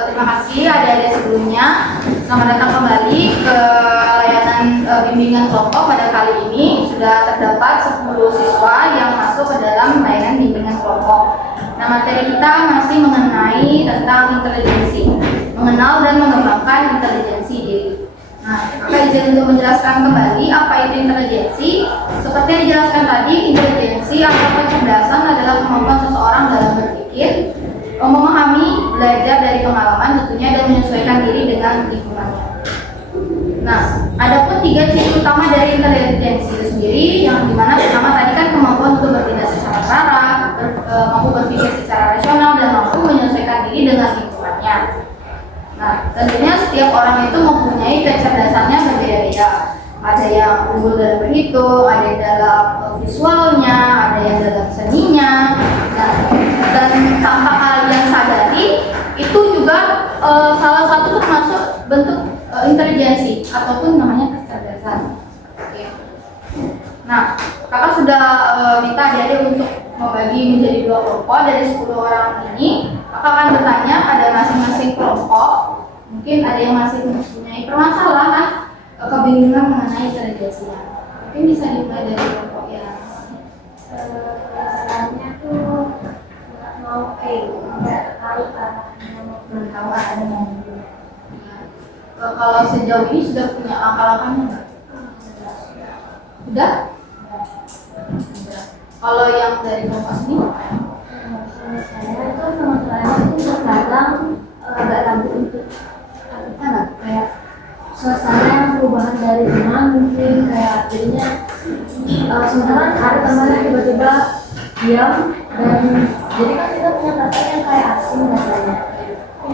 Terima kasih adik-adik sebelumnya. Selamat datang kembali ke layanan bimbingan kelompok. Pada kali ini sudah terdapat 10 siswa yang masuk ke dalam layanan bimbingan kelompok. Nah, materi kita masih mengenai tentang intelijensi, mengenal dan mengembangkan intelijensi diri. Nah, maka izin untuk menjelaskan kembali apa itu intelijensi. Seperti yang dijelaskan tadi, intelijensi atau kecerdasan adalah kemampuan seseorang dalam berpikir, memahami, belajar dari pengalaman tentunya, dan menyesuaikan diri dengan lingkungannya. Nah, ada pun 3 ciri utama dari intelijensi itu sendiri, yang dimana pertama tadi kan kemampuan untuk bertindak secara terarah, mampu berpikir secara rasional, dan mampu menyesuaikan diri dengan lingkungannya. Nah, tentunya setiap orang itu mempunyai kecerdasannya berbeda-beda. Ada yang unggul dalam berhitung, ada yang dalam visualnya, ada yang dalam seninya. Nah, dan tanpa kalian sadari, itu juga salah satu termasuk bentuk intelijensi ataupun namanya kecerdasan. Oke. Nah, kakak sudah minta adik-adik untuk membagi menjadi 2 kelompok. Dari 10 orang ini, kakak akan bertanya pada masing-masing kelompok. Mungkin ada yang masih mempunyai permasalahan, kebingungan mengenai intelijensinya. Mungkin bisa dimulai dari kelompok yang masalahnya tuh nggak tahu arahnya. Kalau sejauh ini sudah punya akal-akalnya nggak? Sudah? Kalau yang dari kelompok sini? Saya itu masalahnya itu terkadang agak ragu untuk kayak suasana yang perubahan dari rumah, mungkin kayak jadinya sementara ada temannya tiba-tiba diam, dan jadi kan kita punya kata yang kayak asing rasanya.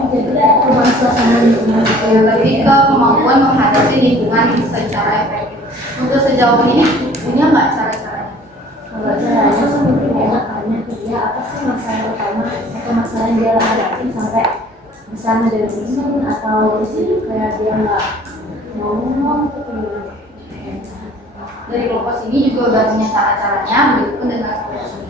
Jadi perubahan suasana di rumah Ya, lebih ke kemampuan menghadapi lingkungan secara efektif. Untuk sejauh ini punya nggak cara-caranya? kalau caranya tuh mungkin enak tanya ke dia apa sih masalah utama atau masalah yang dia hadapi sampai bisa ngejelasin, atau kayak dia nggak mau ngomong gitu. Dari kelompok sini juga udah punya cara-caranya, begitupun dengan kelompok sini.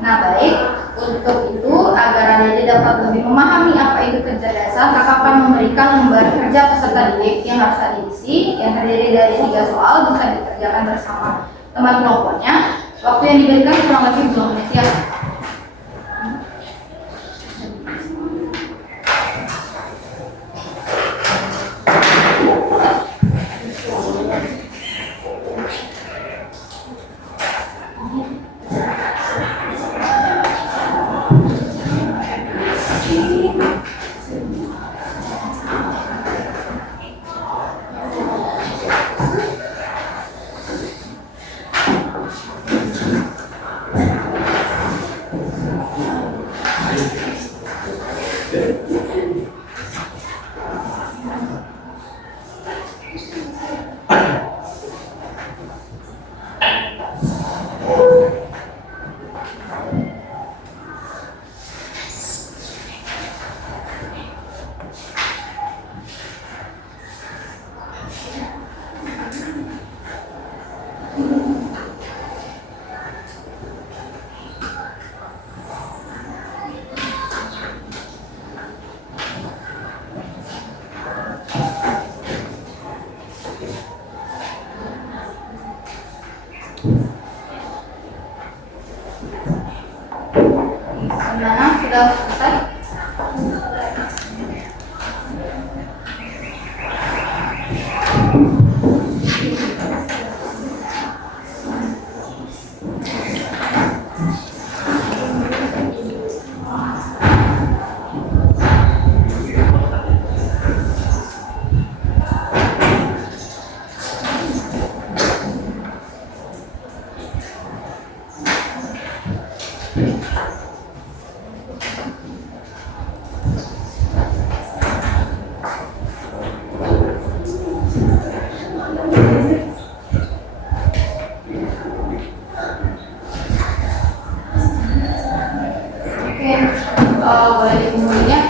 Nah, baik, untuk itu agar adik dapat lebih memahami apa itu kecerdasan, kakak akan memberikan lembar kerja peserta didik yang harus diisi, yang terdiri dari 3 soal, bisa dikerjakan bersama teman kelompoknya. Waktu yang diberikan kurang lebih 2 menit ya. Gimana? Sudah selesai? Boleh dimulai ya.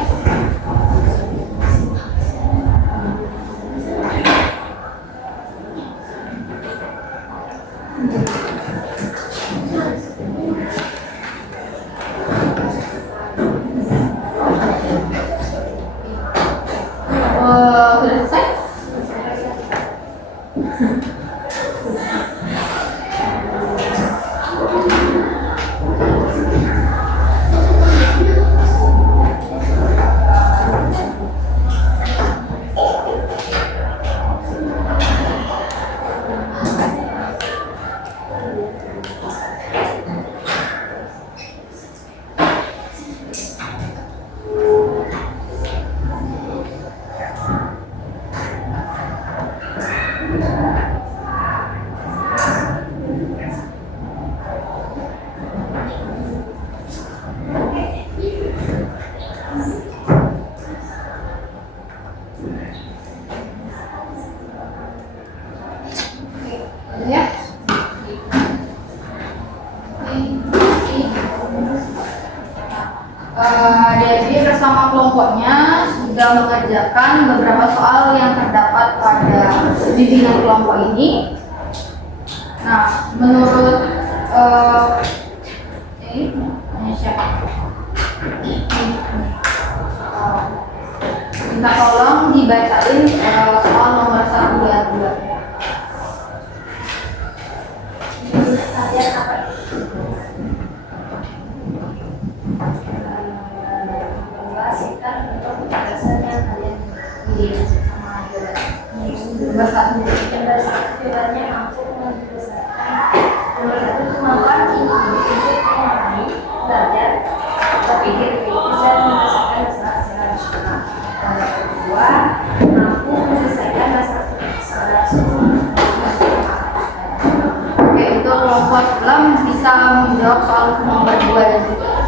bersama kelompoknya sudah mengerjakan beberapa soal yang terdapat pada bimbingan kelompok ini. Nah, menurut minta tolong dibacain soal nomor 1 dan 2. Kalian apa? Sekitar untuk dasarnya kalian pilih sama nomor 1. Dasarnya mampu membesarkan nomor 1 kemampuan memahami, belajar, berpikir kritis dan menyelesaikan masalah secara rasional. Nomor 2 mampu menyelesaikan masalah secara sempurna. Oke, untuk kelompok sebelah bisa menjawab soal nomor 2 dan 3.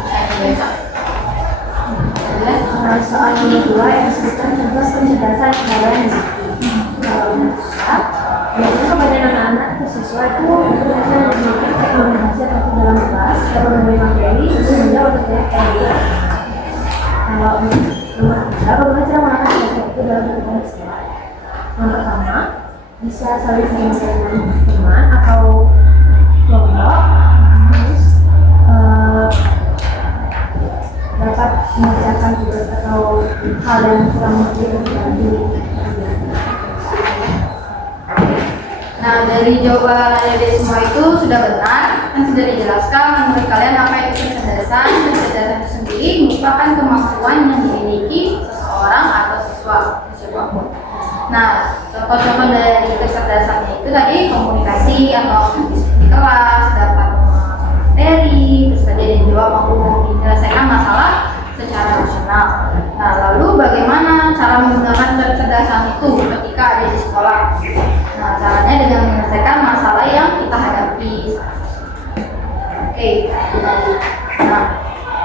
Soal nomor 2 yang disebutkan tentang pencerdasan kalian. Kalau bisa, biasanya kebanyakan anak-anak atau siswa itu biasanya memiliki teknologi atau dalam kelas, kalau menemui materi, itu menjawab materi kayak gitu. Kalau nomor 3, bagaimana cara melakukan itu dalam kehidupan sekolah? Yang pertama, bisa saling dengan teman atau kelompok, terus dapat mengerjakan tugas atau hal yang kurang mengerti terjadi. Nah, dari jawaban dari semua itu sudah benar dan sudah dijelaskan menurut kalian apa itu kecerdasan. Kecerdasan itu sendiri merupakan kemampuan yang dimiliki seseorang atau siswa siapapun. Nah, contoh-contoh dari kecerdasannya itu tadi komunikasi atau diskusi di kelas, dapat menguasai materi, terus tadi dan juga mampu menyelesaikan masalah secara rasional. Nah, lalu bagaimana cara menggunakan kecerdasan itu ketika ada di sekolah? Nah, caranya dengan menyelesaikan masalah yang kita hadapi. Oke, nah,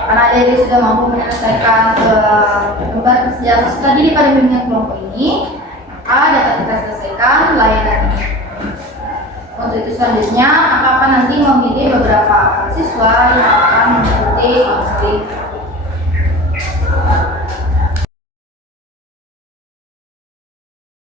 karena Dede sudah mampu menyelesaikan gambar kecerdasan tadi pada bimbingan kelompok ini, maka dapat kita selesaikan layanan ini. Untuk itu selanjutnya, akan nanti memilih beberapa siswa yang akan mengikuti konseling.